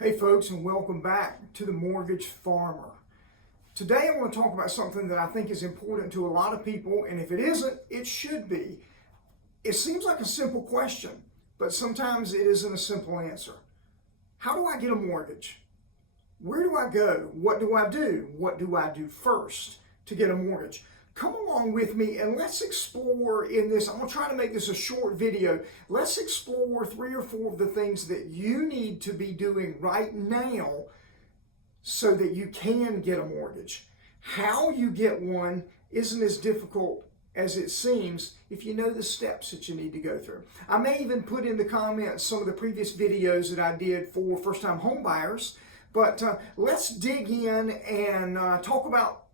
Hey folks, and welcome back to the Mortgage Farmer. Today I want to talk about something that I think is important to a lot of people, and if it isn't, it should be. It seems like a simple question, but sometimes it isn't a simple answer. How do I get a mortgage? Where do I go? What do I do? What do I do first to get a mortgage? Come along with me and let's explore in this. I'm going to try to make this a short video. Let's explore 3 or 4 of the things that you need to be doing right now so that you can get a mortgage. How you get one isn't as difficult as it seems if you know the steps that you need to go through. I may even put in the comments some of the previous videos that I did for first-time home buyers, but let's dig in and talk about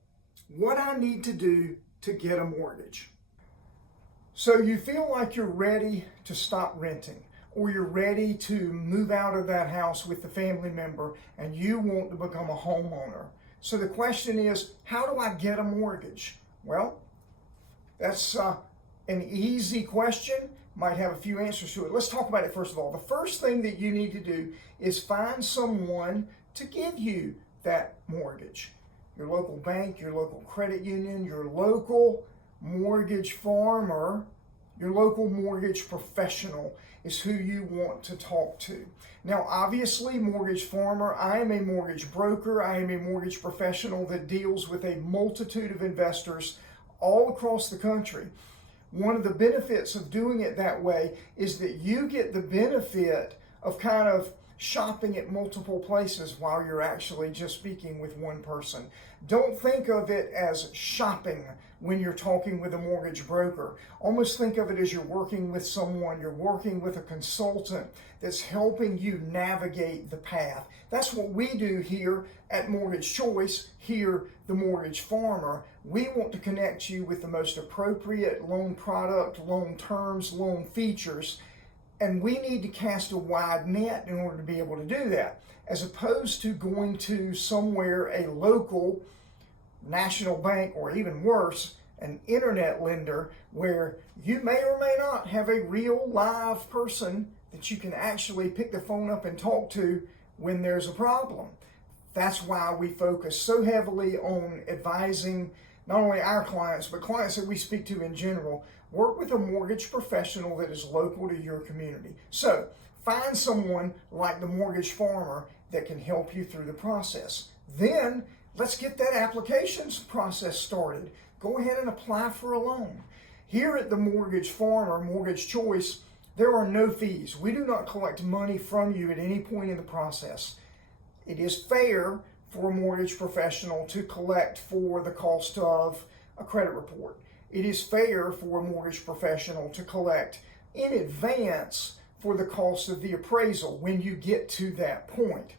what I need to do to get a mortgage. So you feel like you're ready to stop renting, or you're ready to move out of that house with the family member and you want to become a homeowner. So the question is, how do I get a mortgage? Well, that's an easy question, might have a few answers to it. Let's talk about it first of all. The first thing that you need to do is find someone to give you that mortgage. Your local bank, your local credit union, your local mortgage farmer, your local mortgage professional is who you want to talk to. Now, obviously, mortgage farmer, I am a mortgage broker. I am a mortgage professional that deals with a multitude of investors all across the country. One of the benefits of doing it that way is that you get the benefit of kind of shopping at multiple places while you're actually just speaking with one person. Don't think of it as shopping when you're talking with a mortgage broker. Almost think of it as you're working with someone, you're working with a consultant that's helping you navigate the path. That's what we do here at Mortgage Choice, here the Mortgage Farmer. We want to connect you with the most appropriate loan product, loan terms, loan features, and we need to cast a wide net in order to be able to do that, as opposed to going to somewhere, a local national bank, or even worse, an internet lender, where you may or may not have a real live person that you can actually pick the phone up and talk to when there's a problem. That's why we focus so heavily on advising not only our clients, but clients that we speak to in general. Work with a mortgage professional that is local to your community. So find someone like the Mortgage Farmer that can help you through the process. Then let's get that applications process started. Go ahead and apply for a loan. Here at the Mortgage Farmer, Mortgage Choice, there are no fees. We do not collect money from you at any point in the process. It is fair for a mortgage professional to collect for the cost of a credit report. It is fair for a mortgage professional to collect in advance for the cost of the appraisal when you get to that point.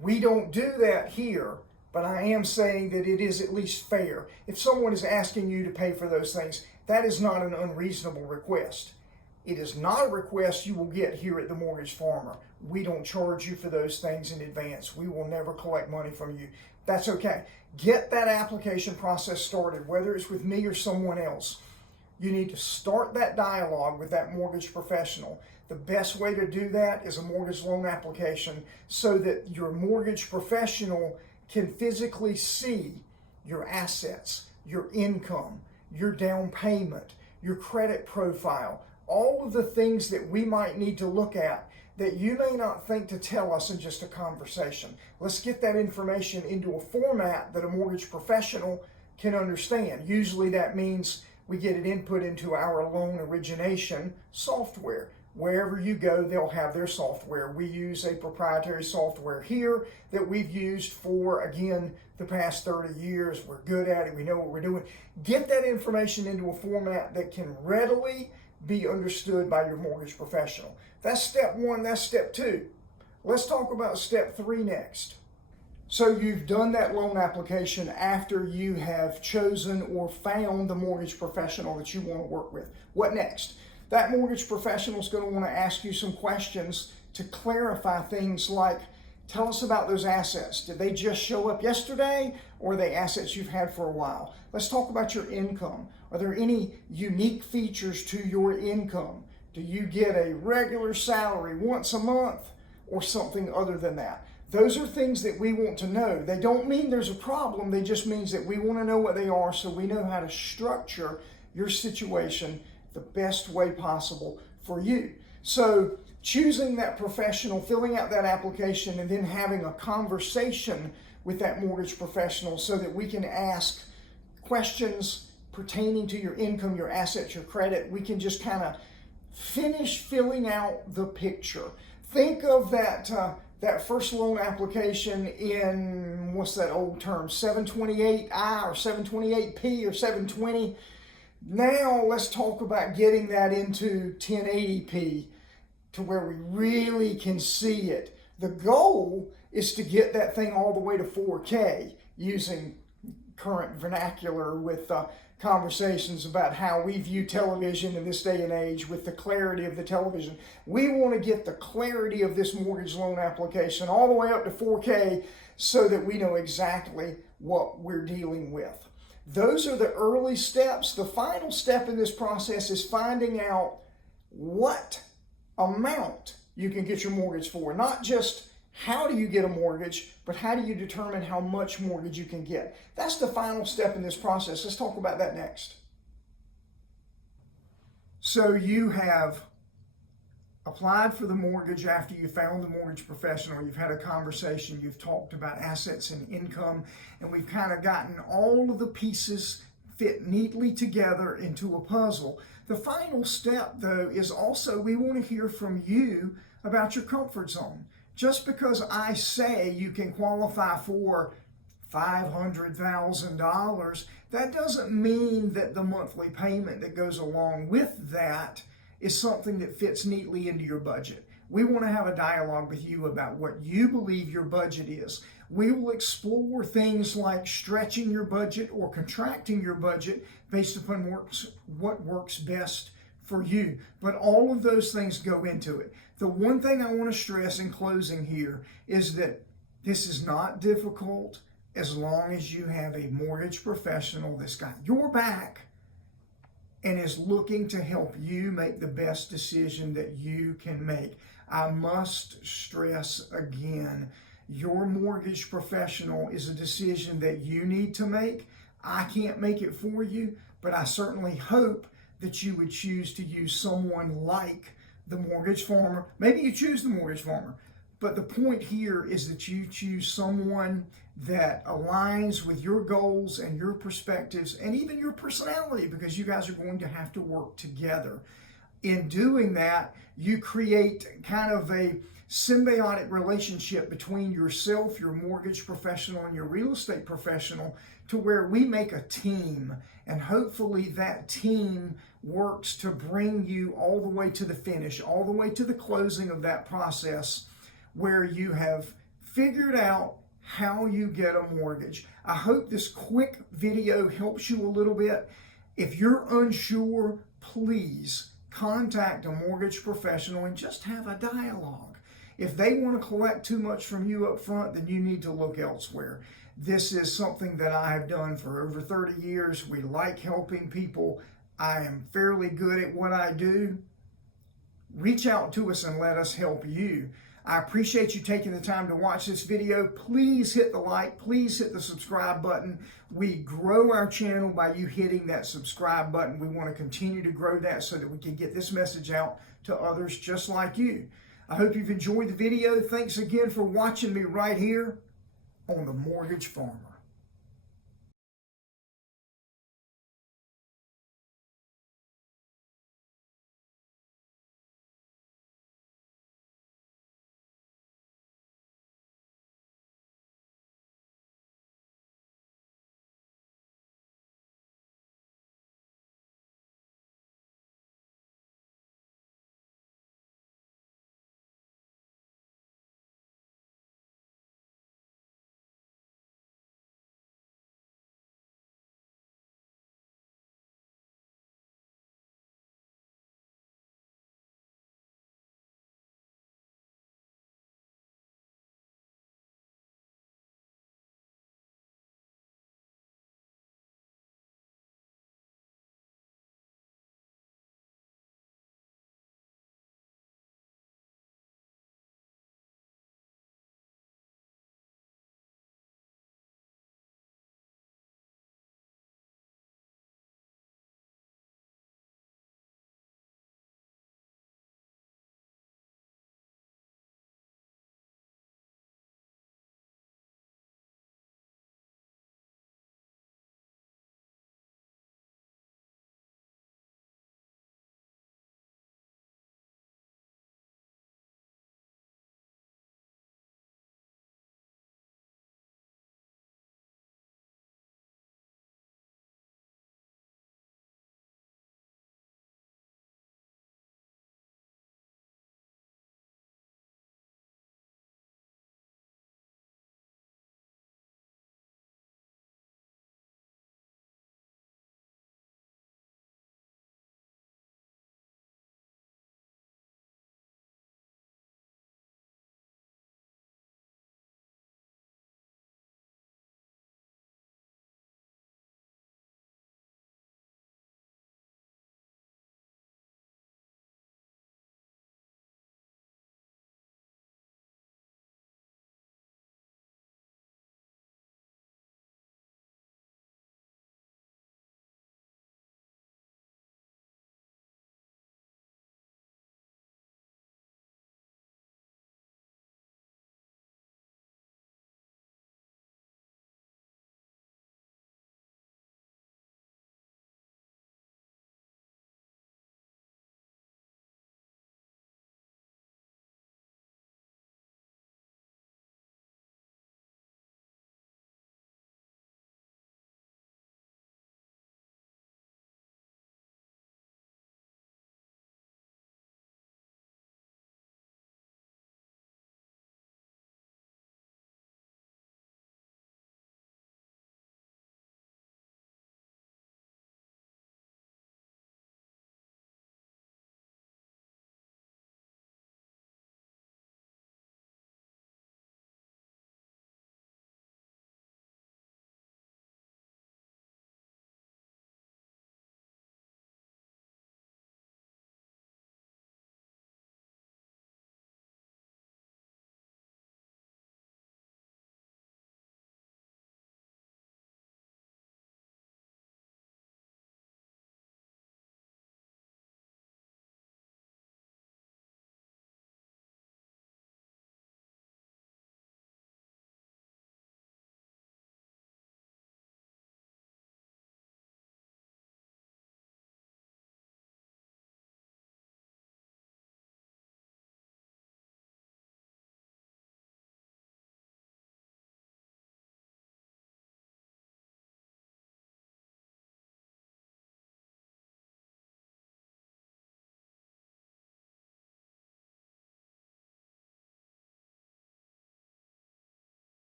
We don't do that here, but I am saying that it is at least fair. If someone is asking you to pay for those things, that is not an unreasonable request. It is not a request you will get here at the Mortgage Farmer. We don't charge you for those things in advance. We will never collect money from you. That's okay. Get that application process started, whether it's with me or someone else. You need to start that dialogue with that mortgage professional. The best way to do that is a mortgage loan application so that your mortgage professional can physically see your assets, your income, your down payment, your credit profile, all of the things that we might need to look at that you may not think to tell us in just a conversation. Let's get that information into a format that a mortgage professional can understand. Usually that means we get it input into our loan origination software. Wherever you go, they'll have their software. We use a proprietary software here that we've used for, again, the past 30 years. We're good at it. We know what we're doing. Get that information into a format that can readily be understood by your mortgage professional. That's step 1, that's step 2. Let's talk about step 3 next. So you've done that loan application after you have chosen or found the mortgage professional that you want to work with. What next? That mortgage professional is going to want to ask you some questions to clarify things like, tell us about those assets. Did they just show up yesterday, or are they assets you've had for a while? Let's talk about your income. Are there any unique features to your income? Do you get a regular salary once a month? or something other than that. Those are things that we want to know. They don't mean there's a problem. They just means that we want to know what they are so we know how to structure your situation the best way possible for you. So choosing that professional, filling out that application, and then having a conversation with that mortgage professional so that we can ask questions pertaining to your income, your assets, your credit. We can just kind of finish filling out the picture. Think of that first loan application in, what's that old term, 728I or 728P or 720. Now let's talk about getting that into 1080p to where we really can see it. The goal is to get that thing all the way to 4K using current vernacular with conversations about how we view television in this day and age with the clarity of the television. We want to get the clarity of this mortgage loan application all the way up to 4K so that we know exactly what we're dealing with. Those are the early steps. The final step in this process is finding out what amount you can get your mortgage for. Not just how do you get a mortgage, but how do you determine how much mortgage you can get? That's the final step in this process. Let's talk about that next. So you have applied for the mortgage after you found the mortgage professional, you've had a conversation, you've talked about assets and income, and we've kind of gotten all of the pieces fit neatly together into a puzzle. The final step, though, is also we want to hear from you about your comfort zone. Just because I say you can qualify for $500,000, that doesn't mean that the monthly payment that goes along with that is something that fits neatly into your budget. We want to have a dialogue with you about what you believe your budget is. We will explore things like stretching your budget or contracting your budget based upon what works best for you. But all of those things go into it. The one thing I want to stress in closing here is that this is not difficult as long as you have a mortgage professional that's got your back and is looking to help you make the best decision that you can make. I must stress again, your mortgage professional is a decision that you need to make. I can't make it for you, but I certainly hope that you would choose to use someone like the mortgage farmer. Maybe you choose the mortgage farmer, but the point here is that you choose someone that aligns with your goals and your perspectives and even your personality, because you guys are going to have to work together. In doing that, you create kind of a symbiotic relationship between yourself, your mortgage professional, and your real estate professional, to where we make a team, and hopefully that team works to bring you all the way to the finish, all the way to the closing of that process, where you have figured out how you get a mortgage. I hope this quick video helps you a little bit. If you're unsure, please contact a mortgage professional and just have a dialogue. If they want to collect too much from you up front, then you need to look elsewhere. This is something that I have done for over 30 years. We like helping people. I am fairly good at what I do. Reach out to us and let us help you. I appreciate you taking the time to watch this video. Please hit the like, please hit the subscribe button. We grow our channel by you hitting that subscribe button. We want to continue to grow that so that we can get this message out to others just like you. I hope you've enjoyed the video. Thanks again for watching me right here on The Mortgage Farmer.